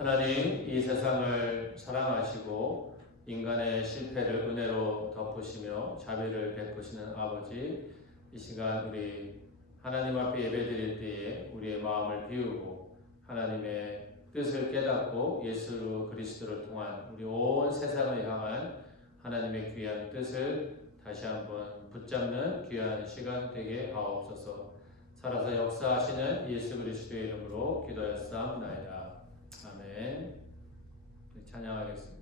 하나님, 이 세상을 사랑하시고 인간의 실패를 은혜로 덮으시며 자비를 베푸시는 아버지, 이 시간 우리 하나님 앞에 예배드릴 때에 우리의 마음을 비우고 하나님의 뜻을 깨닫고 예수 그리스도를 통한 우리 온 세상을 향한 하나님의 귀한 뜻을 다시 한번 붙잡는 귀한 시간 되게 하옵소서. 살아서 역사하시는 예수 그리스도의 이름으로 기도하였사옵나이다. 아멘. 찬양하겠습니다.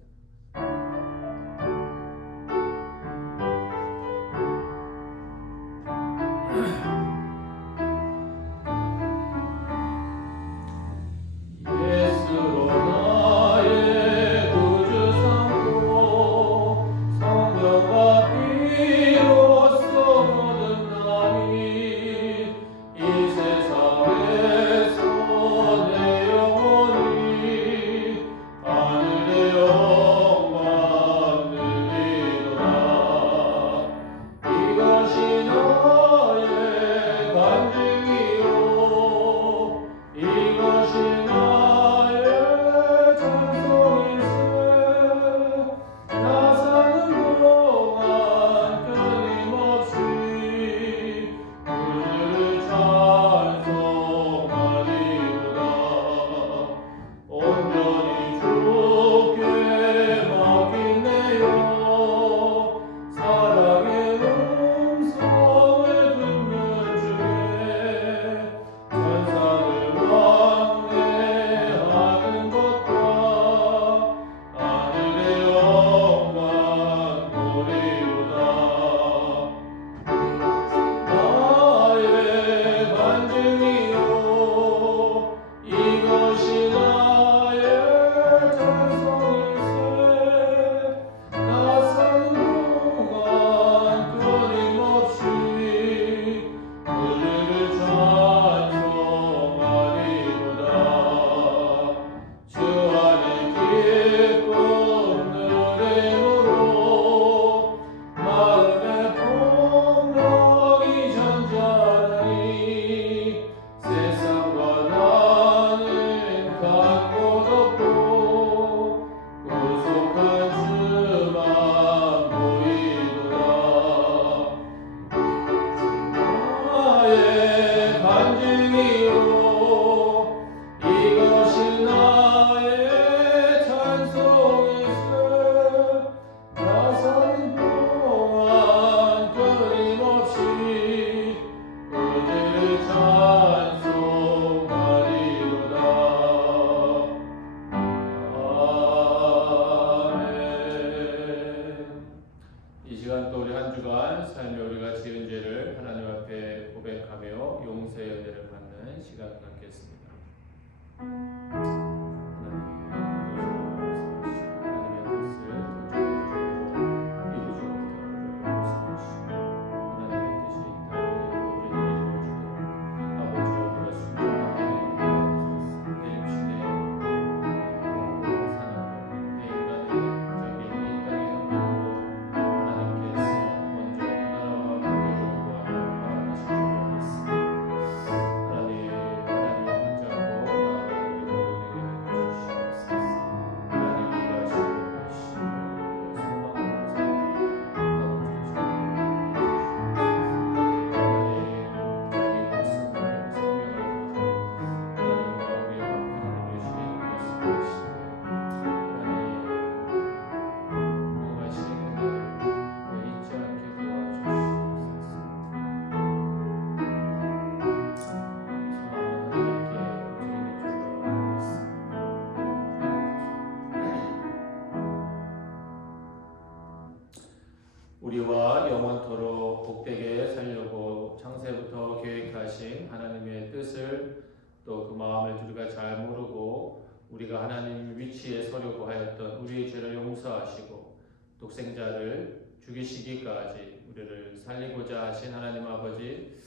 우리와 영원토록 복되게 살려고 창세부터 계획하신 하나님의 뜻을 또 그 마음을 우리가 잘 모르고 우리가 하나님 위치에 서려고 하였던 우리의 죄를 용서하시고 독생자를 죽이시기까지 우리를 살리고자 하신 하나님 아버지,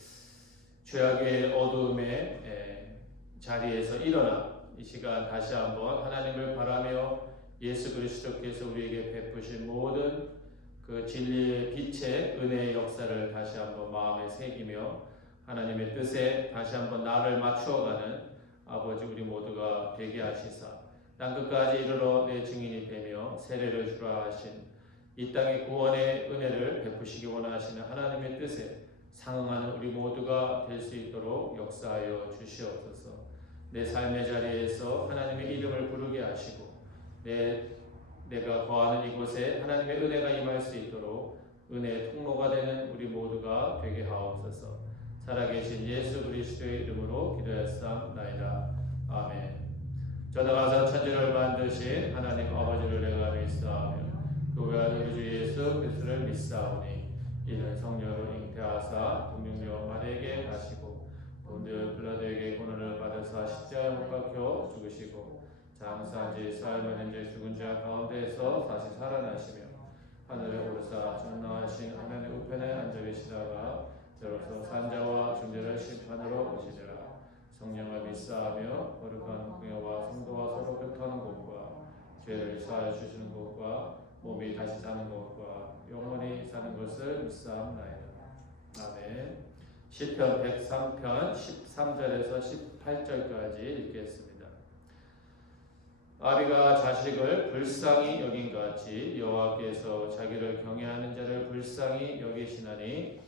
죄악의 어두움의 자리에서 일어나 이 시간 다시 한번 하나님을 바라며 예수 그리스도께서 우리에게 베푸신 모든 그 진리의 빛의 은혜의 역사를 다시 한번 마음에 새기며 하나님의 뜻에 다시 한번 나를 맞추어가는 아버지 우리 모두가 되게 하시사 땅끝까지 이르러 내 증인이 되며 세례를 주라 하신 이 땅의 구원의 은혜를 베푸시기 원하시는 하나님의 뜻에 상응하는 우리 모두가 될 수 있도록 역사하여 주시옵소서. 내 삶의 자리에서 하나님의 이름을 부르게 하시고 내가 거하는 이곳에 하나님의 은혜가 임할 수 있도록 은혜의 통로가 되는 우리 모두가 되게 하옵소서. 살아계신 예수 그리스도의 이름으로 기도했사옵나이다. 아멘. 전능하사 천지를 만드신 하나님 아버지를 내가 믿사오며 그 외아들 우리 주 예수 그리스도를 믿사오니 이는 성령으로 잉태하사 동육녀 마리에게 가시고 본디오 빌라도에게 고난을 받으사 십자가에 못 박혀 죽으시고 장사한 지 사흘 만에 죽은 자 가운데에서 다시 살아나시며 하늘에 오르사 전능하신 하나님의 우편에 앉아 계시다가 저로서 산자와 존재를 심판으로 오시리라. 성령을 믿사하며 거룩한 공예와 성도와 서로 교통하는 것과 죄를 사하여 주시는 것과 몸이 다시 사는 것과 영원히 사는 것을 믿사옵나이다. 아멘. 시편 103편 13절에서 18절까지 읽겠습니다. 아비가 자식을 불쌍히 여긴 같이 여호와께서 자기를 경외하는 자를 불쌍히 여기시나니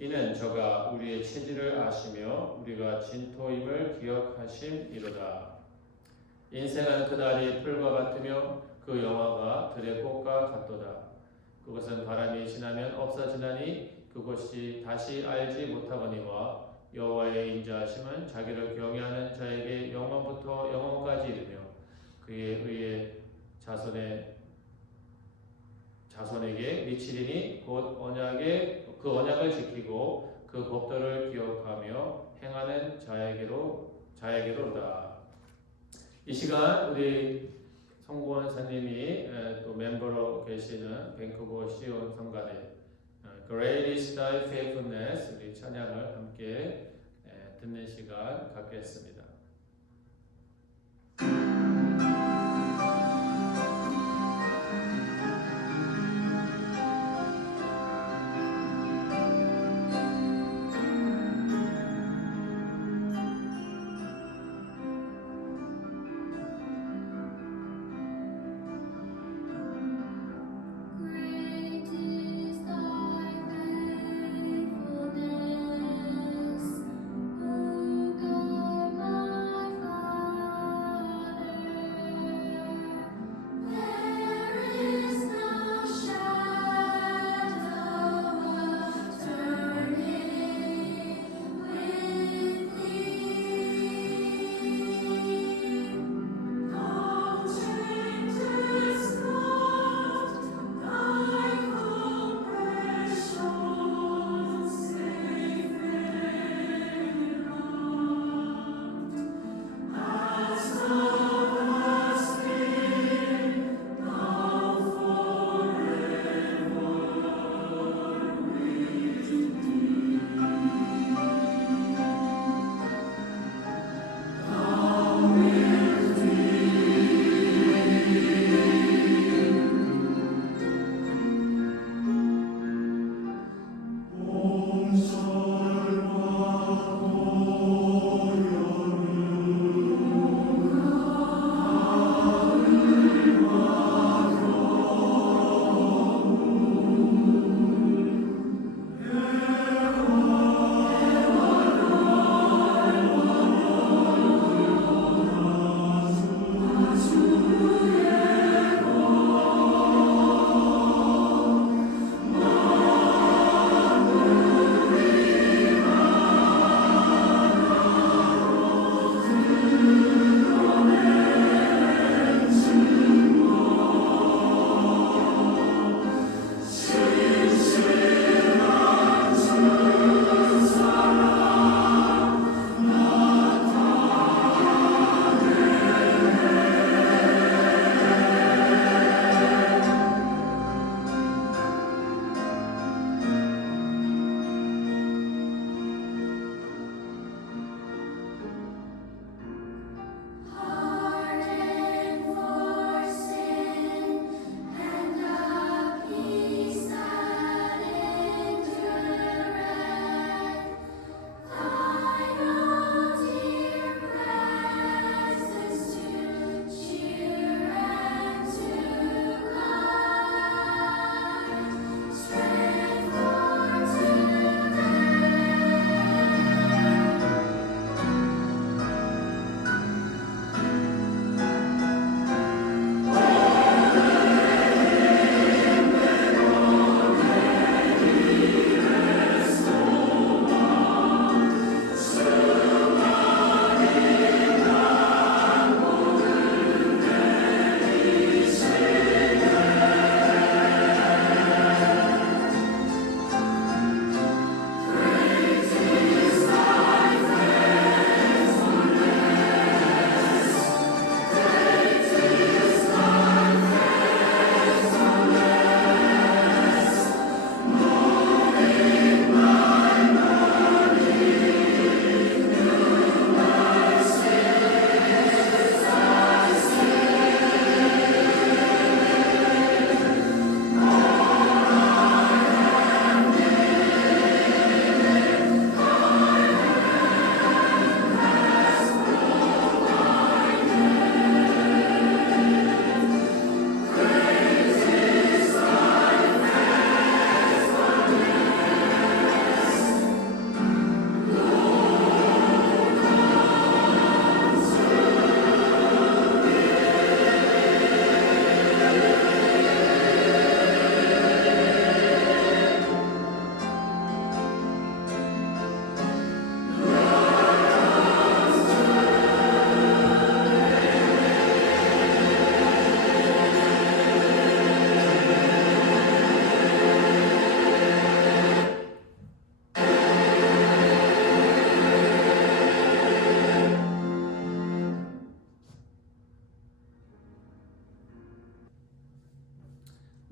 이는 저가 우리의 체질을 아시며 우리가 진토임을 기억하심이로다. 인생은 그날이 풀과 같으며 그 영화가 들의 꽃과 같도다. 그것은 바람이 지나면 없어지나니 그것이 다시 알지 못하거니와 여호와의 인자하심은 자기를 경외하는 자에게 영원부터 영원까지 이르며 그에 의해 자손에게 미치리니 곧 그 언약을 지키고 그 법도를 기억하며 행하는 자에게로다. 이 시간 우리 성구원 선생님이 또 멤버로 계시는 밴쿠버 시온 성가대 Great is Thy Faithfulness 우리 찬양을 함께 듣는 시간 갖겠습니다. Oh God, my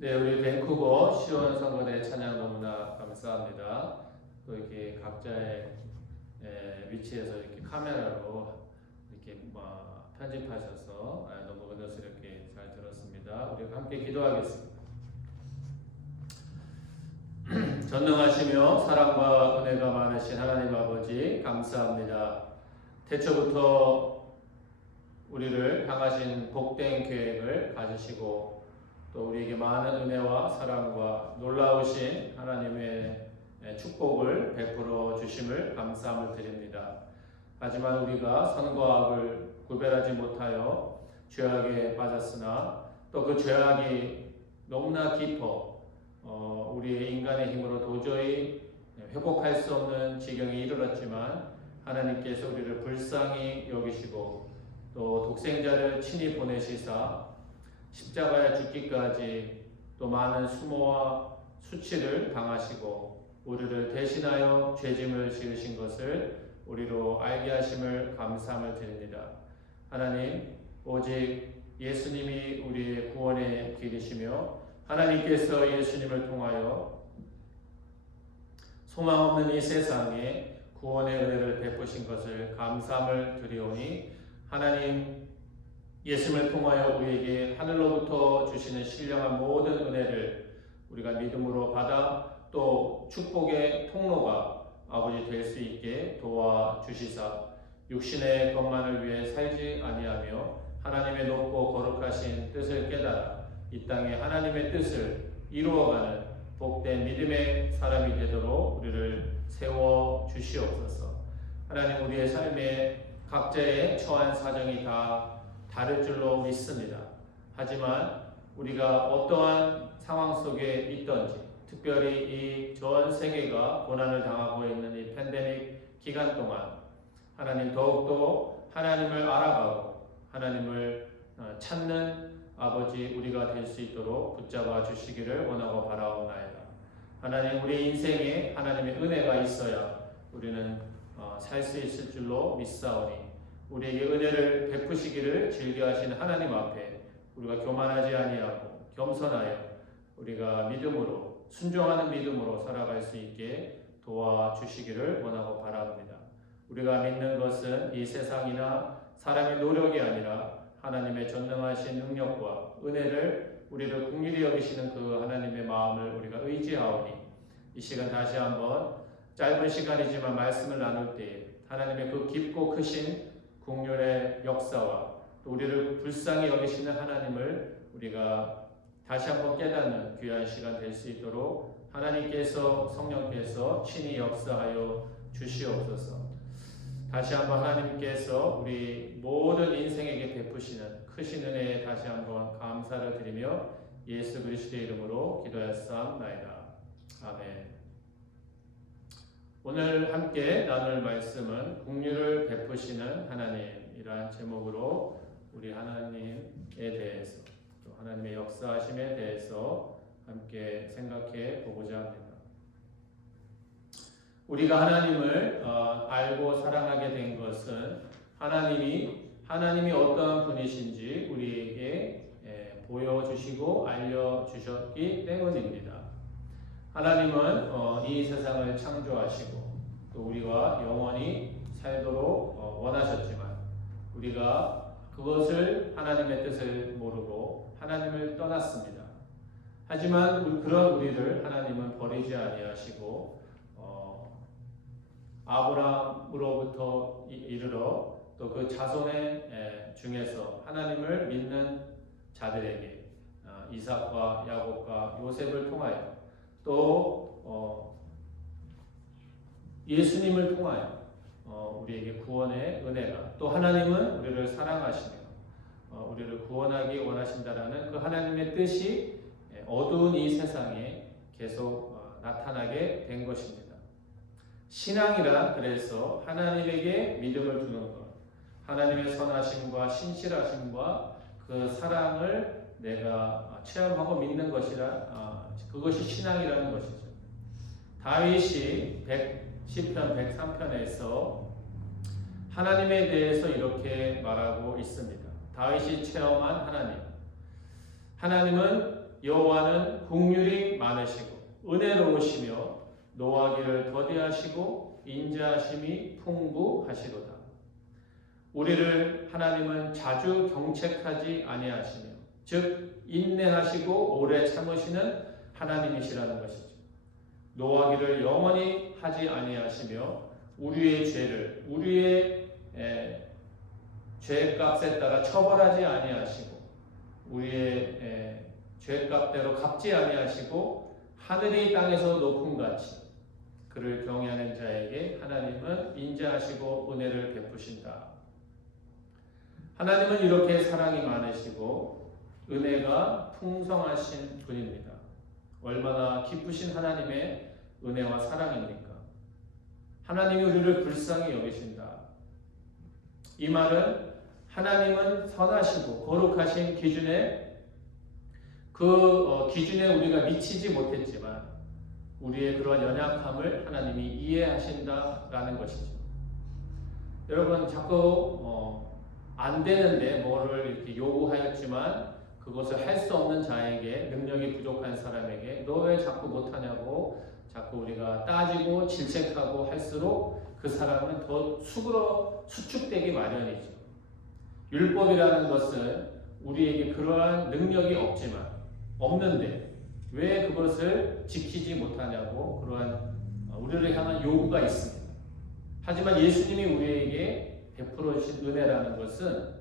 네, 우리 밴쿠버 시온 성거대 찬양 너무나 감사합니다. 또 이렇게 각자의 위치에서 이렇게 카메라로 이렇게 편집하셔서 너무 은혜스럽게 잘 들었습니다. 우리 함께 기도하겠습니다. 전능하시며 사랑과 은혜가 많으신 하나님 아버지 감사합니다. 태초부터 우리를 향하신 복된 계획을 가지시고 또 우리에게 많은 은혜와 사랑과 놀라우신 하나님의 축복을 베풀어 주심을 감사함을 드립니다. 하지만 우리가 선과 악을 구별하지 못하여 죄악에 빠졌으나 또 그 죄악이 너무나 깊어 우리의 인간의 힘으로 도저히 회복할 수 없는 지경에 이르렀지만 하나님께서 우리를 불쌍히 여기시고 또 독생자를 친히 보내시사 십자가에 죽기까지 또 많은 수모와 수치를 당하시고 우리를 대신하여 죄짐을 지으신 것을 우리로 알게 하심을 감사함을 드립니다. 하나님, 오직 예수님이 우리의 구원의 길이시며 하나님께서 예수님을 통하여 소망 없는 이 세상에 구원의 은혜를 베푸신 것을 감사함을 드리오니 하나님 예수님을 통하여 우리에게 하늘로부터 주시는 신령한 모든 은혜를 우리가 믿음으로 받아 또 축복의 통로가 아버지 될 수 있게 도와주시사 육신의 것만을 위해 살지 아니하며 하나님의 높고 거룩하신 뜻을 깨달아 이 땅에 하나님의 뜻을 이루어가는 복된 믿음의 사람이 되도록 우리를 세워 주시옵소서. 하나님, 우리의 삶에 각자의 처한 사정이 다 다를 줄로 믿습니다. 하지만 우리가 어떠한 상황 속에 있든지 특별히 이 전 세계가 고난을 당하고 있는 이 팬데믹 기간 동안 하나님 더욱더 하나님을 알아가고 하나님을 찾는 아버지 우리가 될 수 있도록 붙잡아 주시기를 원하고 바라옵나이다. 하나님, 우리 인생에 하나님의 은혜가 있어야 우리는 살 수 있을 줄로 믿사오니 우리에게 은혜를 베푸시기를 즐겨하시는 하나님 앞에 우리가 교만하지 아니하고 겸손하여 우리가 믿음으로 순종하는 믿음으로 살아갈 수 있게 도와주시기를 원하고 바랍니다. 우리가 믿는 것은 이 세상이나 사람의 노력이 아니라 하나님의 전능하신 능력과 은혜를 우리를 긍휼히 여기시는 그 하나님의 마음을 우리가 의지하오니 이 시간 다시 한번 짧은 시간이지만 말씀을 나눌 때에 하나님의 그 깊고 크신 긍휼의 역사와 또 우리를 불쌍히 여기시는 하나님을 우리가 다시 한번 깨닫는 귀한 시간 될 수 있도록 하나님께서 성령께서 친히 역사하여 주시옵소서. 다시 한번 하나님께서 우리 모든 인생에게 베푸시는 크신 은혜에 다시 한번 감사를 드리며 예수 그리스도의 이름으로 기도하였사옵나이다. 아멘. 오늘 함께 나눌 말씀은 긍휼을 베푸시는 하나님이라는 제목으로 우리 하나님에 대해서 또 하나님의 역사하심에 대해서 함께 생각해 보고자 합니다. 우리가 하나님을 알고 사랑하게 된 것은 하나님이 어떤 분이신지 우리에게 보여주시고 알려주셨기 때문입니다. 하나님은 이 세상을 창조하시고 또 우리와 영원히 살도록 원하셨지만 우리가 그것을 하나님의 뜻을 모르고 하나님을 떠났습니다. 하지만 그런 우리를 하나님은 버리지 아니하시고 아브라함으로부터 이르러 또 그 자손의 중에서 하나님을 믿는 자들에게 이삭과 야곱과 요셉을 통하여 또 예수님을 통하여 우리에게 구원의 은혜가 또 하나님은 우리를 사랑하시며 우리를 구원하기 원하신다라는 그 하나님의 뜻이 어두운 이 세상에 계속 나타나게 된 것입니다. 신앙이란 그래서 하나님에게 믿음을 두는 것, 하나님의 선하심과 신실하심과 그 사랑을 내가 체험하고 믿는 것이라 그것이 신앙이라는 것이죠. 다윗이 시편 103편에서 하나님에 대해서 이렇게 말하고 있습니다. 다윗이 체험한 하나님은 여호와는 긍휼이 많으시고 은혜로우시며 노하기를 더디하시고 인자하심이 풍부하시로다. 우리를 하나님은 자주 경책하지 아니하시며 즉 인내하시고 오래 참으시는 하나님이시라는 것이죠. 노하기를 영원히 하지 아니하시며 우리의 죄를 우리의 죄값에 따라 처벌하지 아니하시고 우리의 죄값대로 갚지 아니하시고 하늘이 땅에서 높음 같이 그를 경외하는 자에게 하나님은 인자하시고 은혜를 베푸신다. 하나님은 이렇게 사랑이 많으시고 은혜가 풍성하신 분입니다. 얼마나 기쁘신 하나님의 은혜와 사랑입니까? 하나님이 우리를 불쌍히 여기신다. 이 말은 하나님은 선하시고 거룩하신 기준에 기준에 우리가 미치지 못했지만 우리의 그런 연약함을 하나님이 이해하신다라는 것이죠. 여러분 자꾸 안 되는데 뭐를 이렇게 요구하였지만 그것을 할 수 없는 자에게 능력이 부족한 사람에게 너 왜 자꾸 못하냐고 자꾸 우리가 따지고 질책하고 할수록 그 사람은 더 수축되기 마련이죠. 율법이라는 것은 우리에게 그러한 능력이 없는데 왜 그것을 지키지 못하냐고 그러한 우리를 향한 요구가 있습니다. 하지만 예수님이 우리에게 베풀어 주신 은혜라는 것은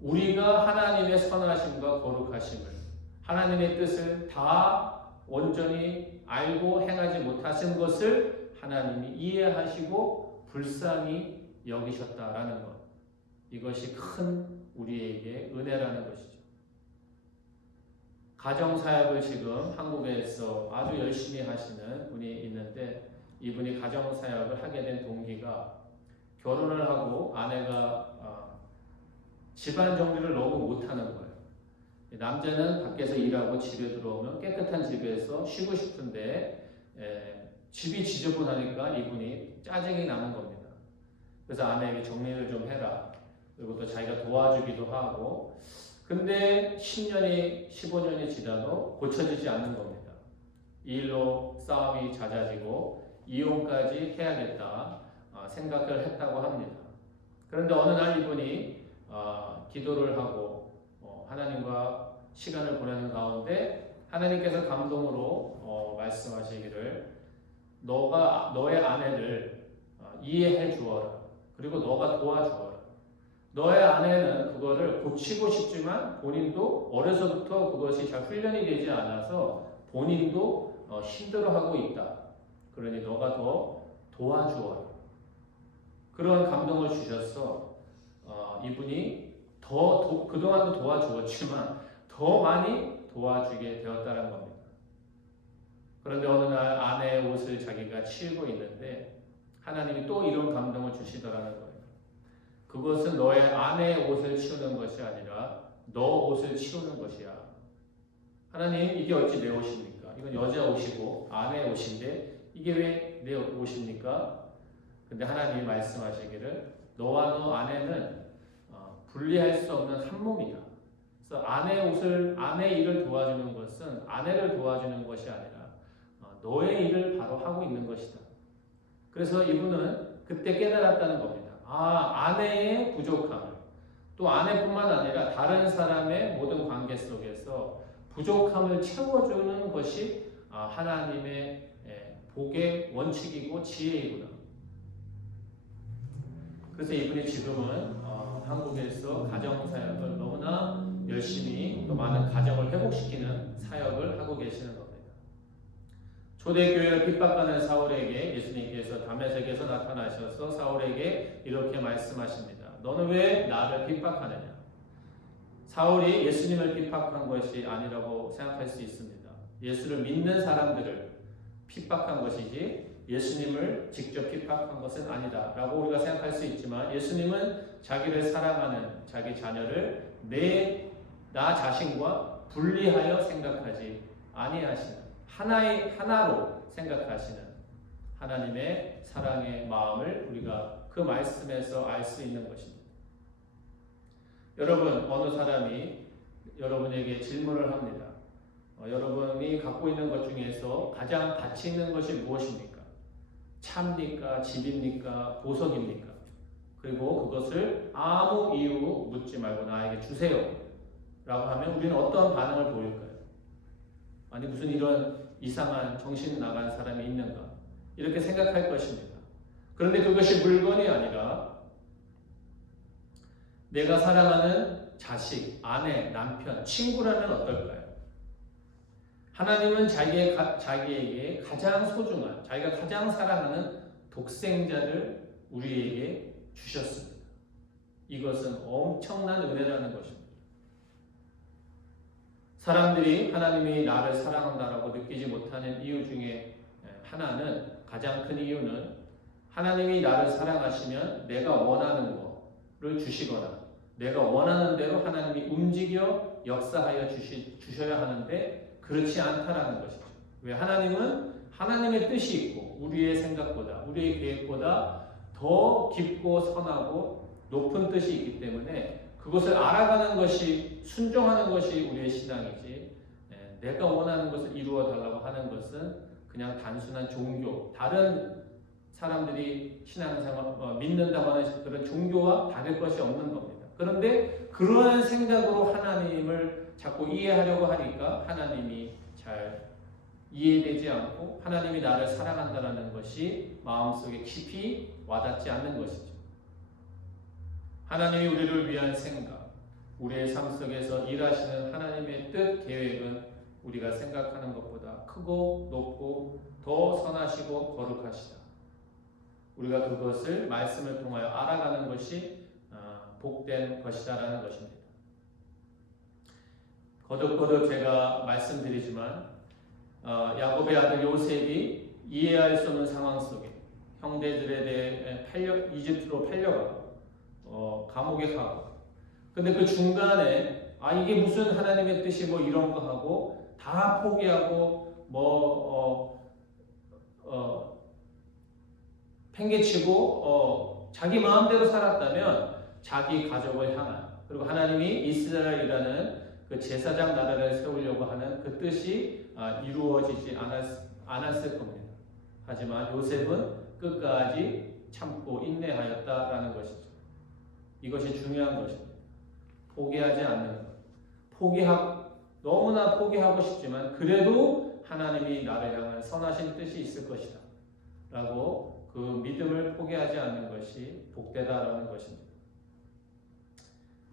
우리가 하나님의 선하심과 거룩하심을 하나님의 뜻을 다 온전히 알고 행하지 못하신 것을 하나님이 이해하시고 불쌍히 여기셨다라는 것. 이것이 큰 우리에게 은혜라는 것이죠. 가정사역을 지금 한국에서 아주 열심히 하시는 분이 있는데 이분이 가정사역을 하게 된 동기가 결혼을 하고 아내가 집안 정리를 너무 못하는 거예요. 남자는 밖에서 일하고 집에 들어오면 깨끗한 집에서 쉬고 싶은데 집이 지저분하니까 이분이 짜증이 나는 겁니다. 그래서 아내에게 정리를 좀 해라. 그리고 또 자기가 도와주기도 하고 근데 10년이 15년이 지나도 고쳐지지 않는 겁니다. 이 일로 싸움이 잦아지고 이혼까지 해야겠다 생각을 했다고 합니다. 그런데 어느 날 이분이 기도를 하고 하나님과 시간을 보내는 가운데 하나님께서 감동으로 말씀하시기를 너의 아내를 이해해 주어라. 그리고 너가 도와주어라. 너의 아내는 그거를 고치고 싶지만 본인도 어려서부터 그것이 잘 훈련이 되지 않아서 본인도 힘들어하고 있다. 그러니 너가 더 도와주어라. 그런 감동을 주셔서 이분이 그동안도 도와주었지만 더 많이 도와주게 되었다는 겁니다. 그런데 어느 날 아내의 옷을 자기가 치우고 있는데 하나님이 또 이런 감동을 주시더라는 거예요. 그것은 너의 아내의 옷을 치우는 것이 아니라 너 옷을 치우는 것이야. 하나님 이게 어찌 내 옷입니까? 이건 여자 옷이고 아내의 옷인데 이게 왜 내 옷입니까? 근데 하나님이 말씀하시기를 너와 너 아내는 분리할 수 없는 한 몸이다. 그래서 아내의 일을 도와주는 것은 아내를 도와주는 것이 아니라 너의 일을 바로 하고 있는 것이다. 그래서 이분은 그때 깨달았다는 겁니다. 아내의 부족함을 또 아내뿐만 아니라 다른 사람의 모든 관계 속에서 부족함을 채워주는 것이 하나님의 복의 원칙이고 지혜이구나. 그래서 이분이 지금은 한국에서 가정사역을 너무나 열심히 또 많은 가정을 회복시키는 사역을 하고 계시는 겁니다. 초대교회를 핍박하는 사울에게 예수님께서 다메섹에서 나타나셔서 사울에게 이렇게 말씀하십니다. 너는 왜 나를 핍박하느냐? 사울이 예수님을 핍박한 것이 아니라고 생각할 수 있습니다. 예수를 믿는 사람들을 핍박한 것이지 예수님을 직접 핍박한 것은 아니다 라고 우리가 생각할 수 있지만 예수님은 자기를 사랑하는 자기 자녀를 나 자신과 분리하여 생각하지 아니하시는 하나로 생각하시는 하나님의 사랑의 마음을 우리가 그 말씀에서 알 수 있는 것입니다. 여러분 어느 사람이 여러분에게 질문을 합니다. 여러분이 갖고 있는 것 중에서 가장 가치 있는 것이 무엇입니까? 차입니까? 집입니까? 보석입니까? 그리고 그것을 아무 이유 묻지 말고 나에게 주세요 라고 하면 우리는 어떤 반응을 보일까요? 아니 무슨 이런 이상한 정신 나간 사람이 있는가? 이렇게 생각할 것입니다. 그런데 그것이 물건이 아니라 내가 사랑하는 자식, 아내, 남편, 친구라면 어떨까요? 하나님은 자기에게 가장 소중한, 자기가 가장 사랑하는 독생자를 우리에게 주셨습니다. 이것은 엄청난 은혜라는 것입니다. 사람들이 하나님이 나를 사랑한다라고 느끼지 못하는 이유 중에 하나는, 가장 큰 이유는 하나님이 나를 사랑하시면 내가 원하는 것을 주시거나 내가 원하는 대로 하나님이 움직여 역사하여 주셔야 하는데 그렇지 않다라는 것이죠. 왜? 하나님은 하나님의 뜻이 있고 우리의 생각보다, 우리의 계획보다 더 깊고 선하고 높은 뜻이 있기 때문에 그것을 알아가는 것이, 순종하는 것이 우리의 신앙이지, 내가 원하는 것을 이루어 달라고 하는 것은 그냥 단순한 종교, 다른 사람들이 신앙생활 믿는다고 하는 그런 종교와 다를 것이 없는 겁니다. 그런데 그러한 생각으로 하나님을 자꾸 이해하려고 하니까 하나님이 잘 이해되지 않고 하나님이 나를 사랑한다는 것이 마음속에 깊이 와닿지 않는 것이죠. 하나님이 우리를 위한 생각, 우리의 삶 속에서 일하시는 하나님의 뜻, 계획은 우리가 생각하는 것보다 크고 높고 더 선하시고 거룩하시다. 우리가 그것을 말씀을 통하여 알아가는 것이 복된 것이다라는 것입니다. 거듭거듭 제가 말씀드리지만 야곱의 아들 요셉이 이해할 수 없는 상황 속에 형제들에 대해 이집트로 팔려가고 감옥에 가고, 근데 그 중간에 이게 무슨 하나님의 뜻이 뭐 이런 거 하고 다 포기하고 팽개치고 자기 마음대로 살았다면 자기 가족을 향한, 그리고 하나님이 이스라엘이라는 그 제사장 나라를 세우려고 하는 그 뜻이 이루어지지 않았을 겁니다. 하지만 요셉은 끝까지 참고 인내하였다라는 것이죠. 이것이 중요한 것입니다. 포기하지 않는 것. 너무나 포기하고 싶지만 그래도 하나님이 나를 향한 선하신 뜻이 있을 것이다 라고 그 믿음을 포기하지 않는 것이 복되다라는 것입니다.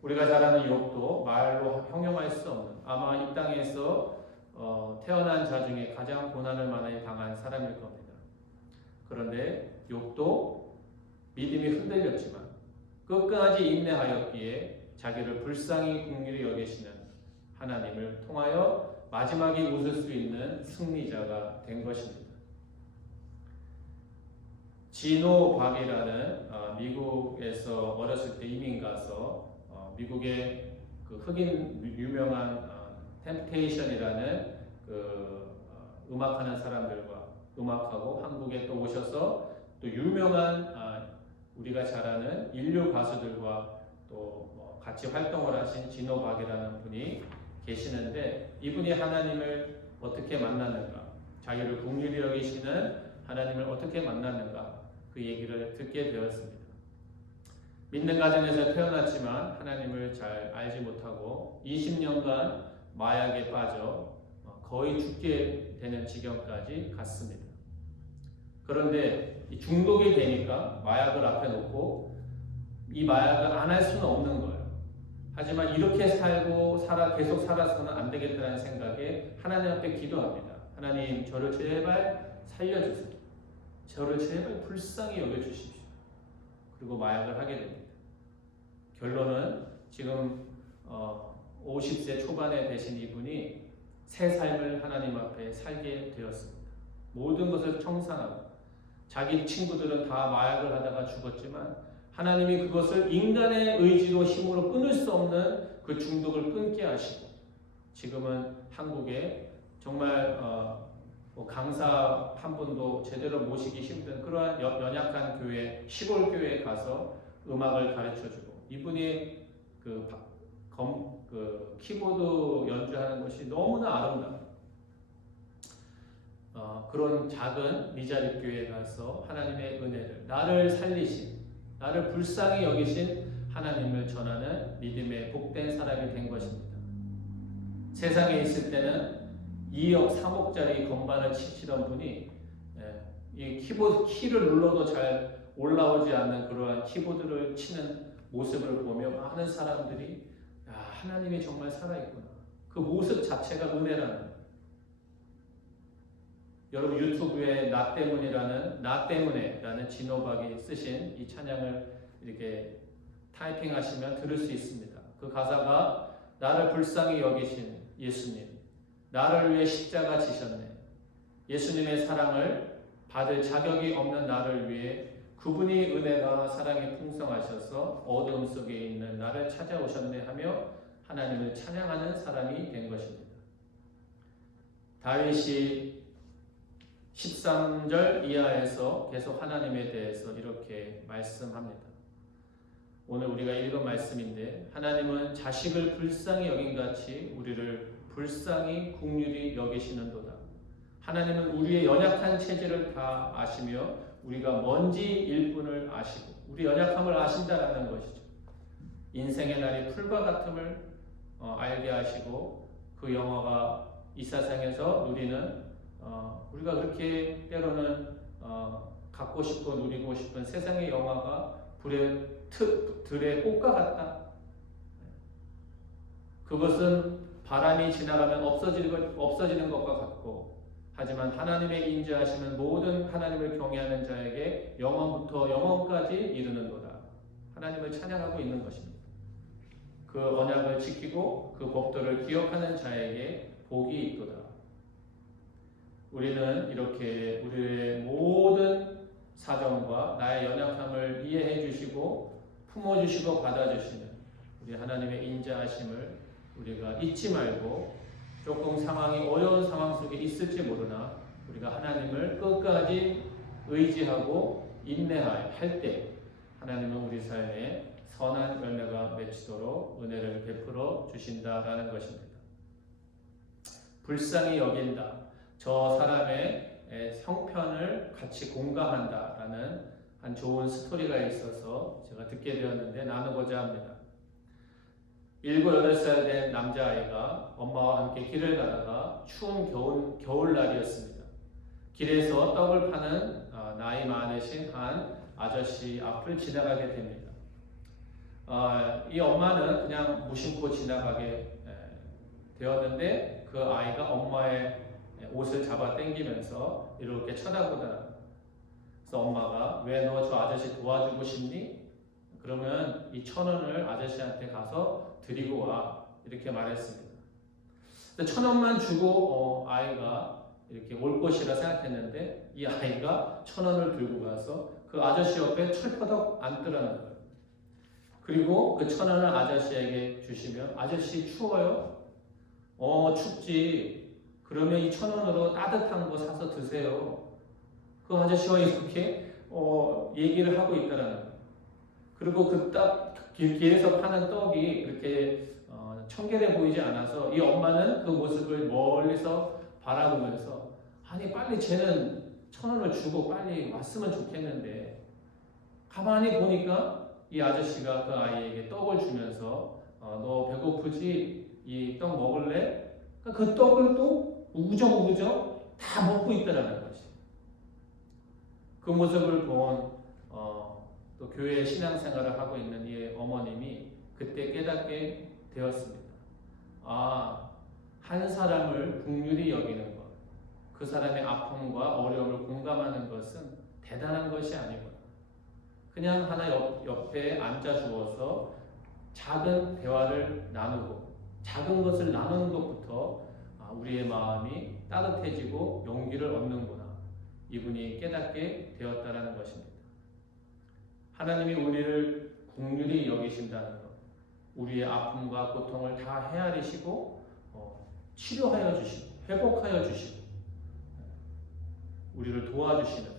우리가 잘 아는 욥도 말로 형용할 수 없는, 아마 이 땅에서 태어난 자 중에 가장 고난을 많이 당한 사람일 겁니다. 그런데 욥도 믿음이 흔들렸지만 끝까지 인내하였기에 자기를 불쌍히 긍휼히 여기시는 하나님을 통하여 마지막에 웃을 수 있는 승리자가 된 것입니다. 지노 박이라는 미국에서 어렸을 때 이민 가서 미국의 그 흑인 유명한 템프테이션이라는 그 음악하는 사람들과 음악하고 한국에 또 오셔서 또 유명한 우리가 잘 아는 인류 가수들과 또 같이 활동을 하신 지노 박이라는 분이 계시는데, 이분이 하나님을 어떻게 만났는가, 자기를 긍휼히 여기시는 하나님을 어떻게 만났는가, 그 얘기를 듣게 되었습니다. 믿는 가정에서 태어났지만 하나님을 잘 알지 못하고 20년간 마약에 빠져 거의 죽게 되는 지경까지 갔습니다. 그런데 중독이 되니까 마약을 앞에 놓고 이 마약을 안 할 수는 없는 거예요. 하지만 이렇게 계속 살아서는 안 되겠다는 생각에 하나님 앞에 기도합니다. 하나님, 저를 제발 살려주세요. 저를 제발 불쌍히 여겨주십시오. 그리고 마약을 하게 됩니다. 결론은 지금 50세 초반에 되신 이분이 새 삶을 하나님 앞에 살게 되었습니다. 모든 것을 청산하고, 자기 친구들은 다 마약을 하다가 죽었지만 하나님이 그것을 인간의 의지로 힘으로 끊을 수 없는 그 중독을 끊게 하시고, 지금은 한국에 정말 강사 한 분도 제대로 모시기 힘든 그러한 연약한 교회, 시골 교회에 가서 음악을 가르쳐주고, 이분이 그 키보드 연주하는 것이 너무나 아름다워요. 그런 작은 미자립 교회에 가서 하나님의 은혜를, 나를 살리신, 나를 불쌍히 여기신 하나님을 전하는 믿음의 복된 사람이 된 것입니다. 세상에 있을 때는 2억 3억짜리 건반을 치시던 분이 이 키보드 키를 눌러도 잘 올라오지 않는 그러한 키보드를 치는 모습을 보며 많은 사람들이 하나님이 정말 살아있구나. 그 모습 자체가 은혜라는 거예요. 여러분 유튜브에 나 때문에라는 진호박이 쓰신 이 찬양을 이렇게 타이핑하시면 들을 수 있습니다. 그 가사가 나를 불쌍히 여기신 예수님, 나를 위해 십자가 지셨네. 예수님의 사랑을 받을 자격이 없는 나를 위해 그분이 은혜가 사랑이 풍성하셔서 어두움 속에 있는 나를 찾아오셨네 하며 하나님을 찬양하는 사람이 된 것입니다. 다윗이 13절 이하에서 계속 하나님에 대해서 이렇게 말씀합니다. 오늘 우리가 읽은 말씀인데 하나님은 자식을 불쌍히 여긴같이 우리를 불쌍히 긍휼히 여기시는도다. 하나님은 우리의 연약한 체질을 다 아시며 우리가 먼지일 뿐을 아시고 우리 연약함을 아신다라는 것이죠. 인생의 날이 풀과 같음을 알게 하시고 그 영화가 이 세상에서 누리는 우리가 그렇게 때로는 갖고 싶고 누리고 싶은 세상의 영화가 들의 꽃과 같다. 그것은 바람이 지나가면 없어지는 것과 같고 하지만 하나님의 인자하시는 모든 하나님을 경외하는 자에게 영원부터 영원까지 이르는도다. 하나님을 찬양하고 있는 것입니다. 그 언약을 지키고 그 법도를 기억하는 자에게 복이 있도다. 우리는 이렇게 우리의 모든 사정과 나의 연약함을 이해해 주시고 품어주시고 받아주시는 우리 하나님의 인자하심을 우리가 잊지 말고 조금 상황이 어려운 상황 속에 있을지 모르나 우리가 하나님을 끝까지 의지하고 인내할 때 하나님은 우리 삶에 선한 열매가 맺히도록 은혜를 베풀어 주신다라는 것입니다. 불쌍히 여긴다. 저 사람의 형편을 같이 공감한다라는 한 좋은 스토리가 있어서 제가 듣게 되었는데 나누고자 합니다. 7, 8살 된 남자아이가 엄마와 함께 길을 가다가 추운 겨울날이었습니다. 길에서 떡을 파는 나이 많으신 한 아저씨 앞을 지나가게 됩니다. 이 엄마는 그냥 무심코 지나가게 되었는데 그 아이가 엄마의 옷을 잡아 당기면서 이렇게 쳐다보더라. 그래서 엄마가 왜 너 저 아저씨 도와주고 싶니? 그러면 이 1,000원을 아저씨한테 가서 드리고 와. 이렇게 말했습니다. 1,000원만 주고 아이가 이렇게 올 것이라 생각했는데 이 아이가 1,000원을 들고 가서 그 아저씨 옆에 철퍼덕 앉더라는 거예요. 그리고 그 1,000원을 아저씨에게 주시면 아저씨 추워요? 춥지. 그러면 이 1,000원으로 따뜻한 거 사서 드세요. 그 아저씨와 이렇게 얘기를 하고 있다라는 거예요. 그리고 그 길에서 파는 떡이 그렇게 청결해 보이지 않아서 이 엄마는 그 모습을 멀리서 바라보면서 아니 빨리 쟤는 1,000원을 주고 빨리 왔으면 좋겠는데 가만히 보니까 이 아저씨가 그 아이에게 떡을 주면서 너 배고프지? 이 떡 먹을래? 그 떡을 또 우구정 다 먹고 있다라는 것이. 그 모습을 본 또 교회 신앙생활을 하고 있는 이 어머님이 그때 깨닫게 되었습니다. 한 사람을 긍휼히 여기는 것, 그 사람의 아픔과 어려움을 공감하는 것은 대단한 것이 아니구나. 그냥 하나 옆에 앉아 주어서 작은 대화를 나누고 작은 것을 나누는 것부터 우리의 마음이 따뜻해지고 용기를 얻는구나. 이분이 깨닫게 되었다라는 것입니다. 하나님이 우리를 긍휼히 여기신다는 것, 우리의 아픔과 고통을 다 헤아리시고 치료하여 주시고 회복하여 주시고 우리를 도와주시는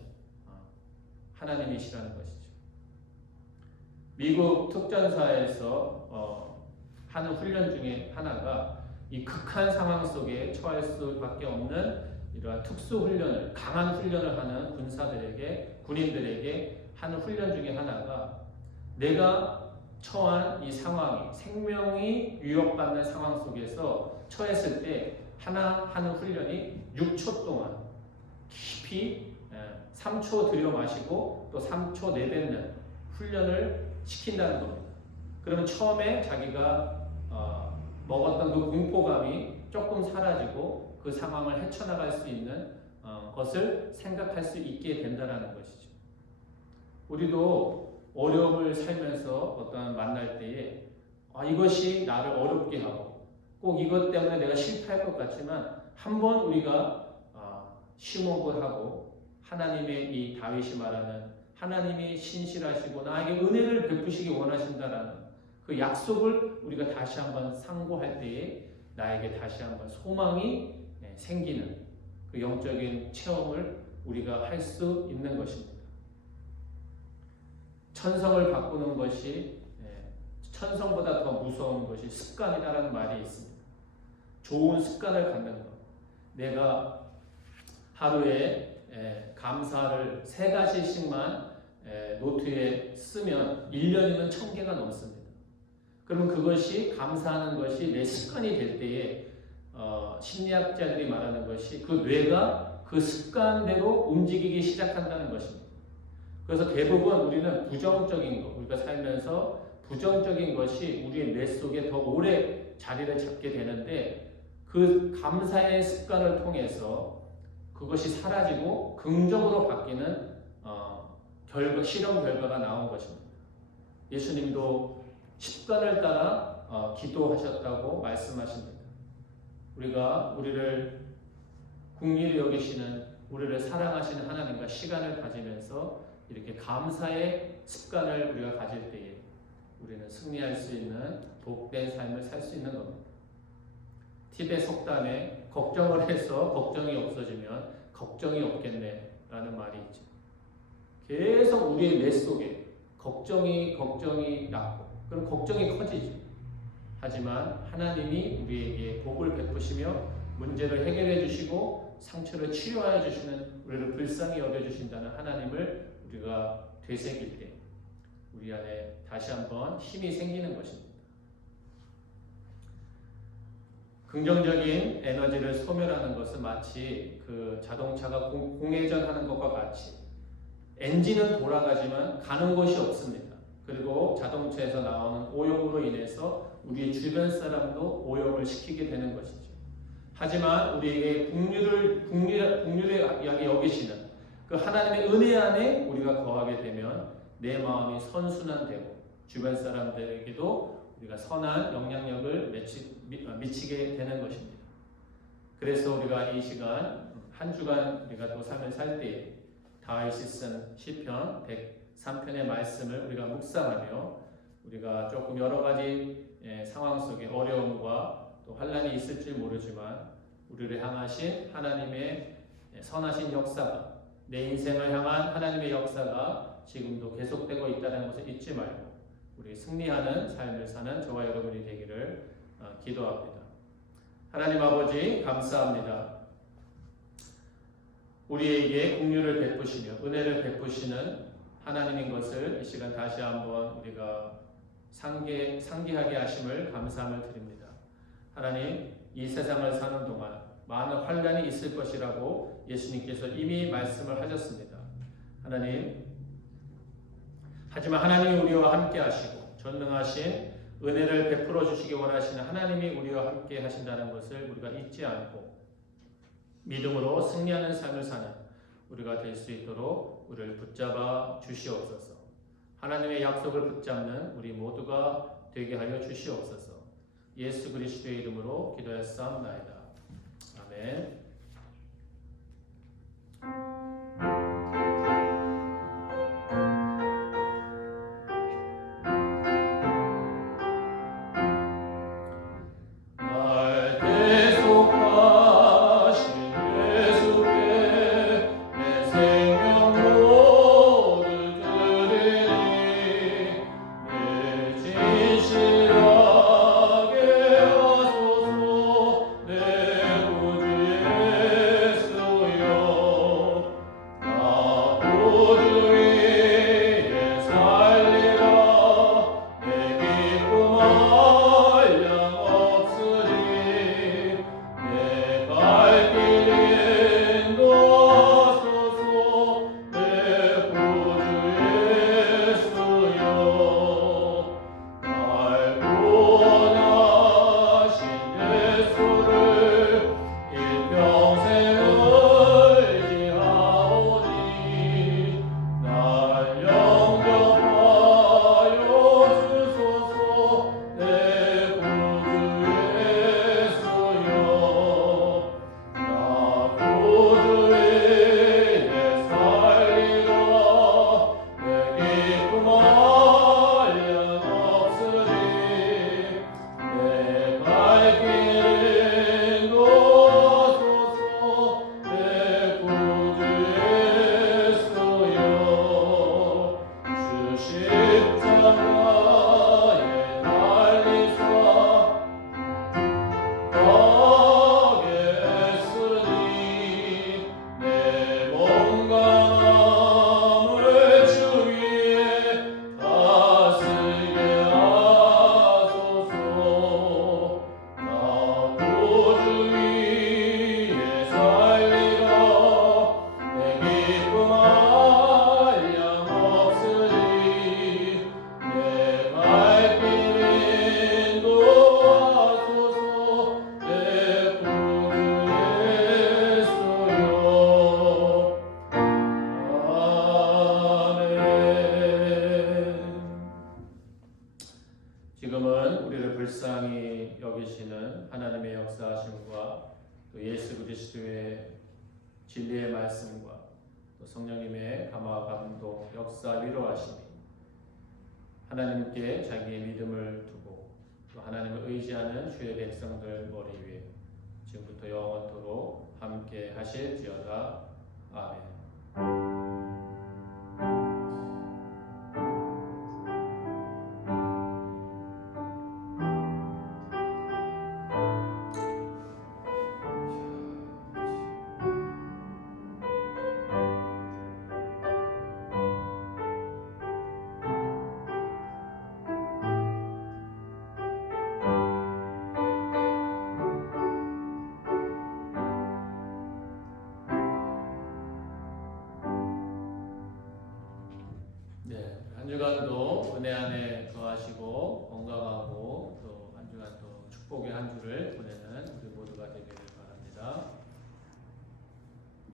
하나님이시라는 것이죠. 미국 특전사에서 하는 훈련 중에 하나가 이 극한 상황 속에 처할 수밖에 없는 이러한 특수 훈련을, 강한 훈련을 하는 군인들에게 하는 훈련 중에 하나가 내가 처한 이 상황이, 생명이 위협받는 상황 속에서 처했을 때 하나 하는 훈련이 6초 동안 깊이 3초 들여 마시고 또 3초 내뱉는 훈련을 시킨다는 겁니다. 그러면 처음에 자기가 먹었던 그 공포감이 조금 사라지고 그 상황을 헤쳐나갈 수 있는 것을 생각할 수 있게 된다는 것이죠. 우리도 어려움을 살면서 어떠한 만날 때에 이것이 나를 어렵게 하고 꼭 이것 때문에 내가 실패할 것 같지만 한번 우리가 심호흡을 하고 하나님의 이 다윗이 말하는 하나님이 신실하시고 나에게 은혜를 베푸시기 원하신다라는 그 약속을 우리가 다시 한번 상고할 때에 나에게 다시 한번 소망이 생기는 그 영적인 체험을 우리가 할 수 있는 것입니다. 천성을 바꾸는 것이 천성보다 더 무서운 것이 습관이라는 말이 있습니다. 좋은 습관을 갖는 것. 내가 하루에 감사를 3가지씩만 노트에 쓰면 1년이면 1000개가 넘습니다. 그러면 그것이 감사하는 것이 내 습관이 될 때에 심리학자들이 말하는 것이 그 뇌가 그 습관대로 움직이기 시작한다는 것입니다. 그래서 대부분 우리는 부정적인 것, 우리가 살면서 부정적인 것이 우리의 뇌 속에 더 오래 자리를 잡게 되는데 그 감사의 습관을 통해서 그것이 사라지고 긍정으로 바뀌는 실험 결과가 나온 것입니다. 예수님도 습관을 따라 기도하셨다고 말씀하십니다. 우리가 우리를 긍휼히 여기시는 우리를 사랑하시는 하나님과 시간을 가지면서 이렇게 감사의 습관을 우리가 가질 때에 우리는 승리할 수 있는 복된 삶을 살 수 있는 겁니다. 티베 속담에 걱정을 해서 걱정이 없어지면 걱정이 없겠네 라는 말이 있죠. 계속 우리의 뇌 속에 걱정이 낳고 그럼 걱정이 커지죠. 하지만 하나님이 우리에게 복을 베푸시며 문제를 해결해 주시고 상처를 치료하여 주시는 우리를 불쌍히 여겨주신다는 하나님을 우리가 되새길 때 우리 안에 다시 한번 힘이 생기는 것입니다. 긍정적인 에너지를 소멸하는 것은 마치 그 자동차가 공회전하는 것과 같이 엔진은 돌아가지만 가는 곳이 없습니다. 그리고 자동차에서 나오는 오염으로 인해서 우리의 주변 사람도 오염을 시키게 되는 것이죠. 하지만 우리에게 긍휼하게 여기시는 그 하나님의 은혜 안에 우리가 거하게 되면 내 마음이 선순환되고 주변 사람들에게도 우리가 선한 영향력을 미치게 되는 것입니다. 그래서 우리가 이 시간 한 주간 우리가 또 삶을 살 때에 다윗이 쓴 시편 103편의 말씀을 우리가 묵상하며 우리가 조금 여러 가지 상황 속에 어려움과 또 환난이 있을지 모르지만 우리를 향하신 하나님의 선하신 역사가 내 인생을 향한 하나님의 역사가 지금도 계속되고 있다는 것을 잊지 말고 우리 승리하는 삶을 사는 저와 여러분이 되기를 기도합니다. 하나님 아버지 감사합니다. 우리에게 긍휼을 베푸시며 은혜를 베푸시는 하나님인 것을 이 시간 다시 한번 우리가 상기하게 하심을 감사함을 드립니다. 하나님, 이 세상을 사는 동안 많은 환난이 있을 것이라고 예수님께서 이미 말씀을 하셨습니다. 하나님, 하지만 하나님이 우리와 함께 하시고 전능하신 은혜를 베풀어 주시기 원하시는 하나님이 우리와 함께 하신다는 것을 우리가 잊지 않고 믿음으로 승리하는 삶을 사는 우리가 될 수 있도록 우리를 붙잡아 주시옵소서. 하나님의 약속을 붙잡는 우리 모두가 되게 하여 주시옵소서. 예수 그리스도의 이름으로 기도하였사옵나이다. 아멘. 내 구주의 하나님의 역사하심과 또 예수 그리스도의 진리의 말씀과 또 성령님의 감화 감동 역사 위로하심이 하나님께 자기의 믿음을 두고 또 하나님을 의지하는 주의 백성들 머리 위에 지금부터 영원토록 함께 하실지어다. 아멘. 한 주간도 은혜 안에 거하시고 건강하고 또 한 주간 또 축복의 한 주를 보내는 우리 모두가 되기를 바랍니다.